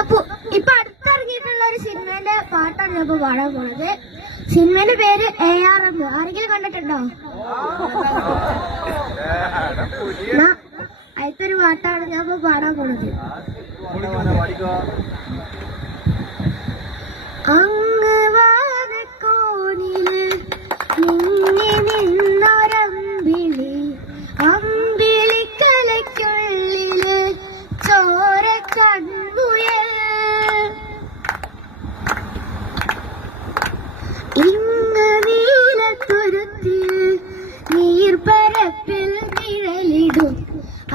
അപ്പൊ ഇപ്പൊ അടുത്തിറങ്ങിയിട്ടുള്ള ഒരു സിനിമേന്റെ പാട്ടാണ് ഞാൻ ഇപ്പൊ പാടാൻ പോണത്. സിനിമേന്റെ പേര് ARM. ആരെങ്കിലും കണ്ടിട്ടുണ്ടോ? അടുത്തൊരു പാട്ടാണ് ഞാൻ ഇപ്പൊ പാടാൻ പോണത്. അങ്ങ് വാനക്കോണില് നിന്നെ നിന്നൊരമ്പിളി, അമ്പിളിക്കലയ്ക്കുള്ളില് ചോര കൺമുയൽ, ഇങ്ങ് നീലത്തുരുത്തിൽ നീർപ്പരപ്പിൽ നിഴലിടും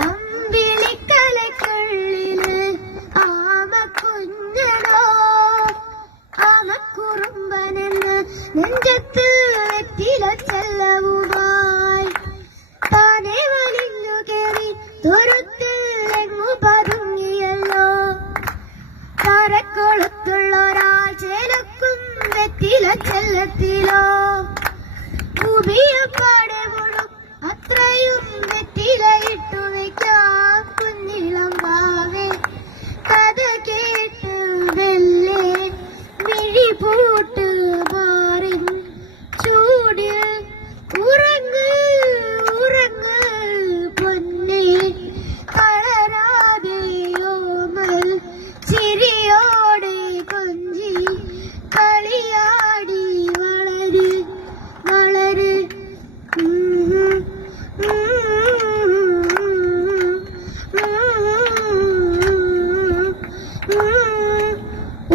അമ്പിളിക്കലയ്ക്കുള്ളില് ആമക്കുഞ്ഞടോ, ആമക്കുറുമ്പനെന്ന് നെഞ്ചത്ത് വെറ്റില ചെല്ലവുമായി താനെ വലിഞ്ഞു കയറി തുരുത്തിൽ എങ്ങു പതുങ്ങിയല്ലോ. തരക്കൊളുത്തുള്ള ഒരാൾ ചേലക്കും വെറ്റില ചെല്ലത്തിലോ, ഭൂമിയപ്പാടെ മുഴും അത്രയും വെറ്റില ഇട്ടു വയ്ക്കാം കുഞ്ഞിളം ഭാവേ. കഥ കേട്ട് വെല്ലേ മിഴി പൂട്ട് മാറി ചൂടിൽ ഉറങ്ങ് ഉറങ്ങ് പൊന്നേ, കളരാതെയോമൽ ചിരിയോടെ കൊഞ്ചി കളിയാടി വളര് വളര്.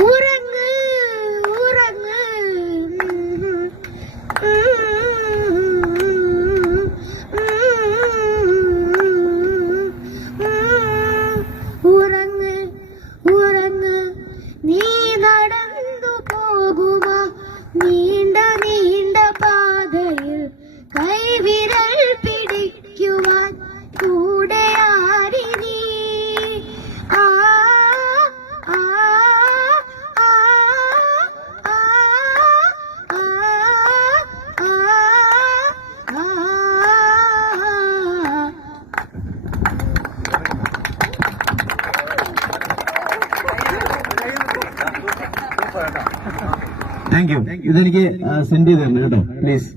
ഉറങ്ങ് ഉറങ്ങ് ഉറങ്ങ് ഉറങ്ങ്. നീ നടന്നു പോകുക നീണ്ട നീണ്ട പാതയിൽ, കൈവിരൽ പിടിക്കുവാൻ കൂടെ ആരി നീ. ആ ആ ആ ആ ആ. Thank you. ഇതെനിക്ക് സെൻഡ് ചെയ്ത് തരണം കേട്ടോ പ്ലീസ്.